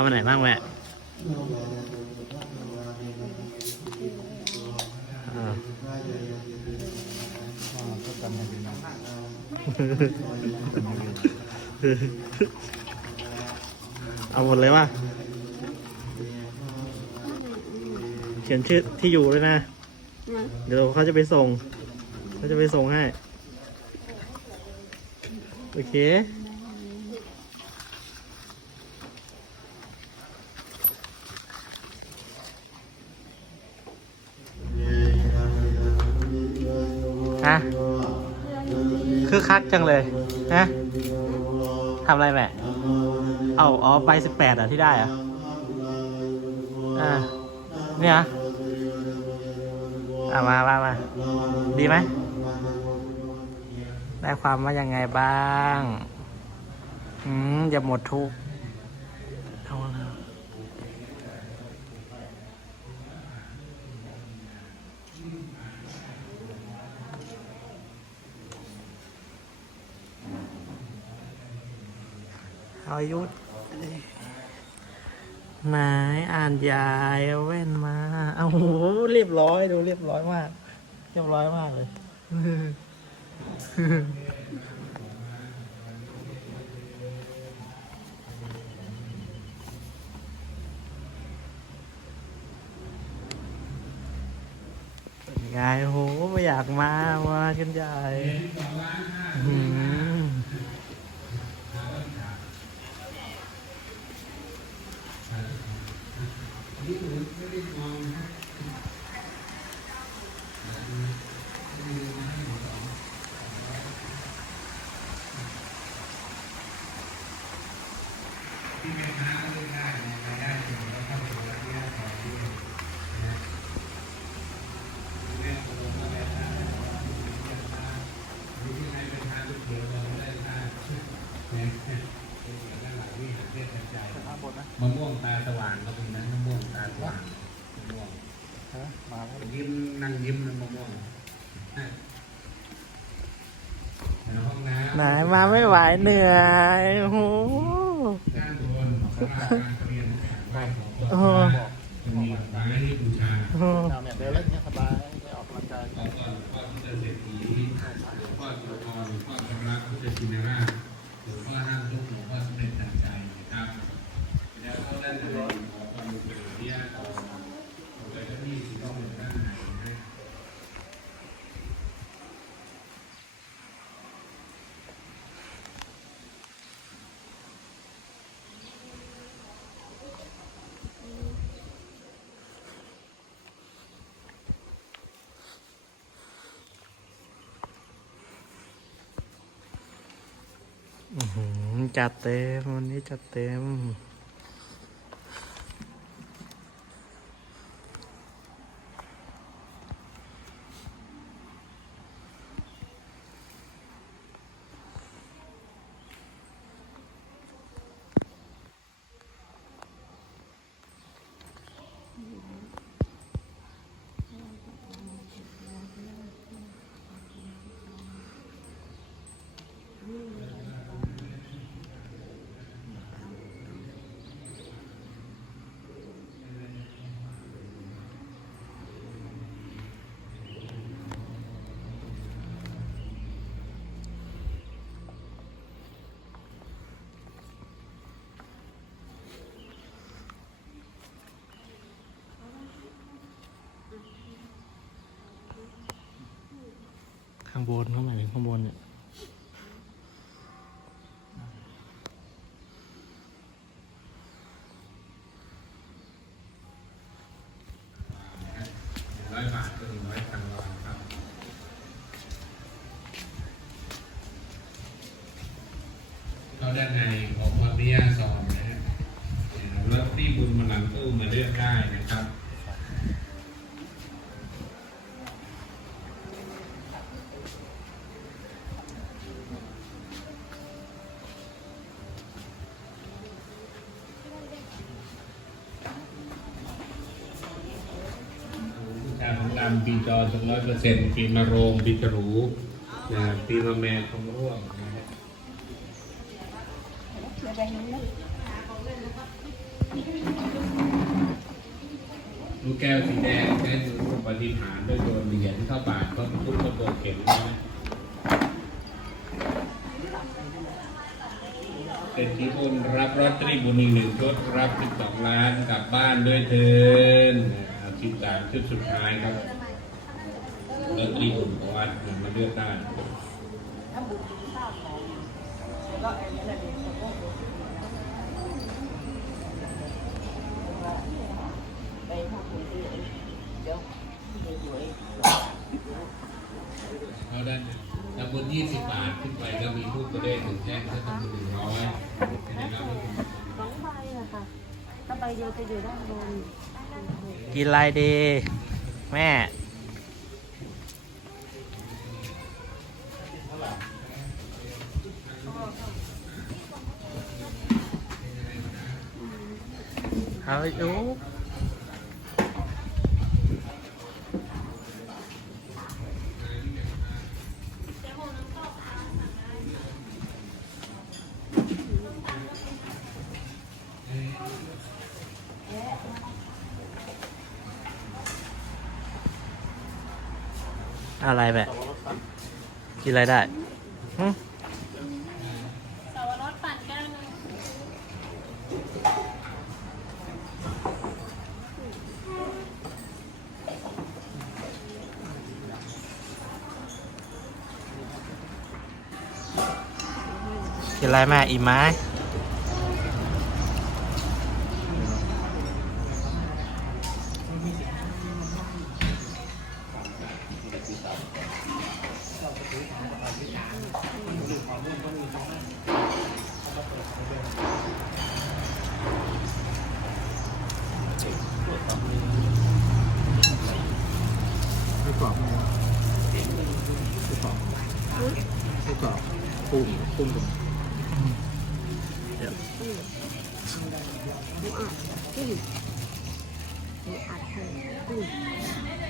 ำอันไหนบ้างแม่อ่าก็จำไม่ได้นะเอาหมดเลยว่ะเขียนชื่อที่อยู่ด้วยนะมาเดี๋ยวเขาจะไปส่งเขาจะไปส่งให้ โอเค คือคักจังเลยฮะทำอะไรแม่เอาอ๋อใบสิบแปดอะที่ได้อะอ่าเนี่ยเหรออะมามามาดีไหมได้ความว่ายังไงบ้าง อืมอย่าหมดทุกเอาล้ว เอายุทธไหนอ่านยายเอาแว่นมาเอาโหเรียบร้อยดูเรียบร้อยมาก เรียบร้อยมากเลยยายโหไม่อยากมามากันใหญ่อืมะม่วงตาสว่างก็เป็นนั้นมะม่วงตาสว่างมะม่วง มาแล้ว ยิ้ม นั่งยิ้มนั่นมะม่วงในห้องน้ำไหนมาไม่ไหวเหนื่อยโอ้โหด้านบนสาราการเปลี่ยนไหว้ขอพรโอ้โหจะมีไม้ที่บูชา โอ้โหเดินเล่นเนี้ยสบายไม่ออกกำลังกาย ขอพรหลวงพ่อที่เศรษฐีหลวงพ่อโสธรหลวงพ่อชำระพุทธชินราชหลวงพ่อห้ามทุกข์หลวงพ่อสมเด็จจันใจนะครับ แล้วก็ได้เลยขอความเป็นที่ญาติต่อผมเลยก็ที่สิ่งที่ด้านในนะ อื้อหือ จัดเต็มวันนี้จัดเต็มางบนเข้ามาถึงข้างบนเนี่ยร้อยบาทก็หนึ่งร้อยบาท ของดำปีจอสองร้อยเปอร์เซ็นต์ปีมะโรงปีกระรูนะปีมะแม่ทองร่วงนะฮะลูกแก้วสีแดงใช้ดูปฏิฐานด้วยโยนเหรียญเข้าบาตรก็ทุกคนโดนเข็มใช่ไหมเป็นที่บุญรับรอตรีบุญอีกหนึ่งชุดรับสิบสองล้านกลับบ้านด้วยเทิน สิบสามชุดสุดท้ายครับลอตเตอรี่บุญของวัดมาเลือกได้เขาได้ทำบุญยี่สิบบาทขึ้นไปก็มีทุกตัวเลขถึงแท่งถ้าทำบุญหนึ่งร้อยนะครับ สองใบอะค่ะ ถ้าใบ เดียวจะอยู่ด้านบนกินอะไรดี แม่เอา อะไรแบบกินอะไรได้หึสาวรสปั่นแก้วนึงกินอะไรแม่อิ่มไหม ปุ่มปุ่มเดี๋ยวปุ่มปุ่มปุ่ม